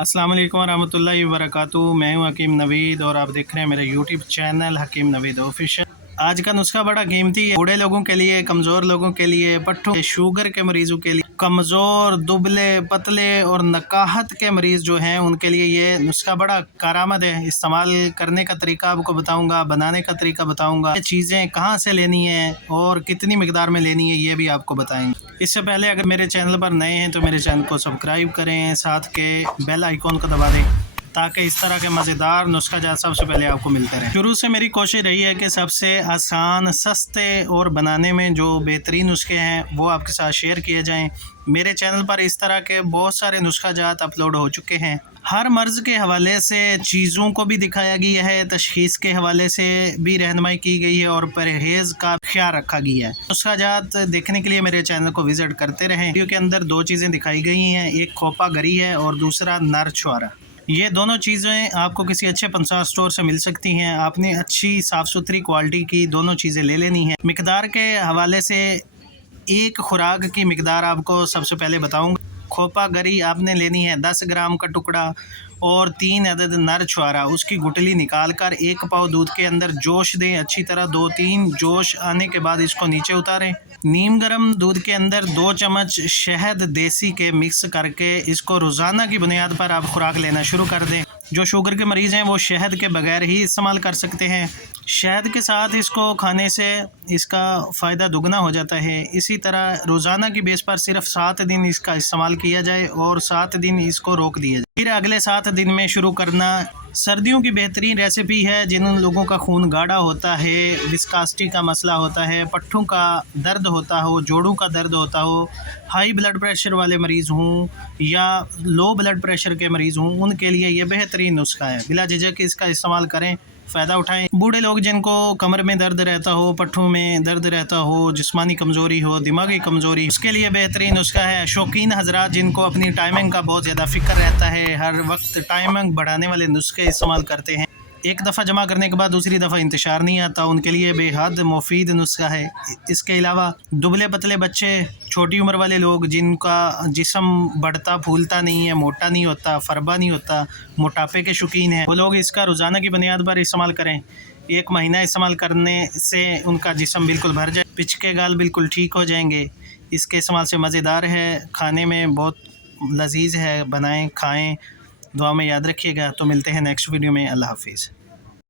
अस्सलाम वालेकुम वरहमतुल्लाहि वबरकातुहू। मैं हूं हकीम नवीद और आप देख रहे हैं मेरा यूट्यूब चैनल हकीम नवीद ऑफिशियल। आज का नुस्खा बड़ा कीमती है, बूढ़े लोगों के लिए, कमज़ोर लोगों के लिए, पट्ठों शुगर के मरीज़ों के लिए, कमज़ोर दुबले पतले और नकाहत के मरीज़ जो हैं उनके लिए ये नुस्खा बड़ा कारआमद है। इस्तेमाल करने का तरीका आपको बताऊंगा, बनाने का तरीका बताऊंगा, ये चीज़ें कहाँ से लेनी है और कितनी मिकदार में लेनी है ये भी आपको बताएंगे। इससे पहले अगर मेरे चैनल पर नए हैं तो मेरे चैनल को सब्सक्राइब करें, साथ के बेल आइकॉन को दबा दें ताकि इस तरह के मज़ेदार नुस्खा जात सबसे पहले आपको मिलते रहे। शुरू से मेरी कोशिश रही है कि सबसे आसान, सस्ते और बनाने में जो बेहतरीन नुस्खे हैं वो आपके साथ शेयर किए जाएं। मेरे चैनल पर इस तरह के बहुत सारे नुस्खा जात अपलोड हो चुके हैं। हर मर्ज़ के हवाले से चीज़ों को भी दिखाया गया है, तशख़ीस के हवाले से भी रहनुमाई की गई है और परहेज़ का ख्याल रखा गया है। नुस्खा जात देखने के लिए मेरे चैनल को विज़िट करते रहें। वीडियो के अंदर दो चीज़ें दिखाई गई हैं, एक खोपा गरी है और दूसरा नर छुआरा। ये दोनों चीज़ें आपको किसी अच्छे पंसार स्टोर से मिल सकती हैं। आपने अच्छी साफ़ सुथरी क्वालिटी की दोनों चीज़ें ले लेनी है। मिकदार के हवाले से एक खुराक की मिकदार आपको सबसे पहले बताऊंगा। खोपा गरी आपने लेनी है 10 ग्राम का टुकड़ा और 3 अदद नर छुआरा। उसकी गुटली निकाल कर 1 पाव दूध के अंदर जोश दें अच्छी तरह। 2-3 जोश आने के बाद इसको नीचे उतारें। नीम गर्म दूध के अंदर 2 चम्मच शहद देसी के मिक्स करके इसको रोज़ाना की बुनियाद पर आप खुराक लेना शुरू कर दें। जो शुगर के मरीज़ हैं वो शहद के बगैर ही इस्तेमाल कर सकते हैं। शहद के साथ इसको खाने से इसका फ़ायदा दुगना हो जाता है। इसी तरह रोज़ाना की बेस पर सिर्फ 7 दिन इसका इस्तेमाल किया जाए और 7 दिन इसको रोक दिया जाए। फिर अगले 7 दिन में शुरू करना। सर्दियों की बेहतरीन रेसिपी है। जिन लोगों का खून गाढ़ा होता है, विस्कासिटी का मसला होता है, पट्ठों का दर्द होता हो, जोड़ों का दर्द होता हो, हाई ब्लड प्रेशर वाले मरीज़ हों या लो ब्लड प्रेशर के मरीज़ हों, उनके लिए ये बेहतरीन नुस्खा है। बिला झिझक इसका इस्तेमाल करें, फ़ायदा उठाएं। बूढ़े लोग जिनको कमर में दर्द रहता हो, पट्ठों में दर्द रहता हो, जिस्मानी कमज़ोरी हो, दिमागी कमज़ोरी, उसके लिए बेहतरीन नुस्खा है। शौकीन हजरात जिनको अपनी टाइमिंग का बहुत ज़्यादा फ़िक्र रहता है, हर वक्त टाइमिंग बढ़ाने वाले नुस्खे इस्तेमाल करते हैं, एक दफ़ा जमा करने के बाद दूसरी दफ़ा इंतशार नहीं आता, उनके लिए बेहद मुफीद नुस्खा है। इसके अलावा दुबले पतले बच्चे, छोटी उम्र वाले लोग जिनका जिस्म बढ़ता फूलता नहीं है, मोटा नहीं होता, फरबा नहीं होता, मोटापे के शौकीन हैं, वो लोग इसका रोज़ाना की बुनियाद पर इस्तेमाल करें। 1 महीना इस्तेमाल करने से उनका जिस्म बिल्कुल भर जाए, पिचके गाल बिल्कुल ठीक हो जाएंगे। इसके इस्तेमाल से मज़ेदार है, खाने में बहुत लजीज है। बनाएं, खाएं, दुआ में याद रखिएगा। तो मिलते हैं नेक्स्ट वीडियो में। अल्लाह हाफिज़।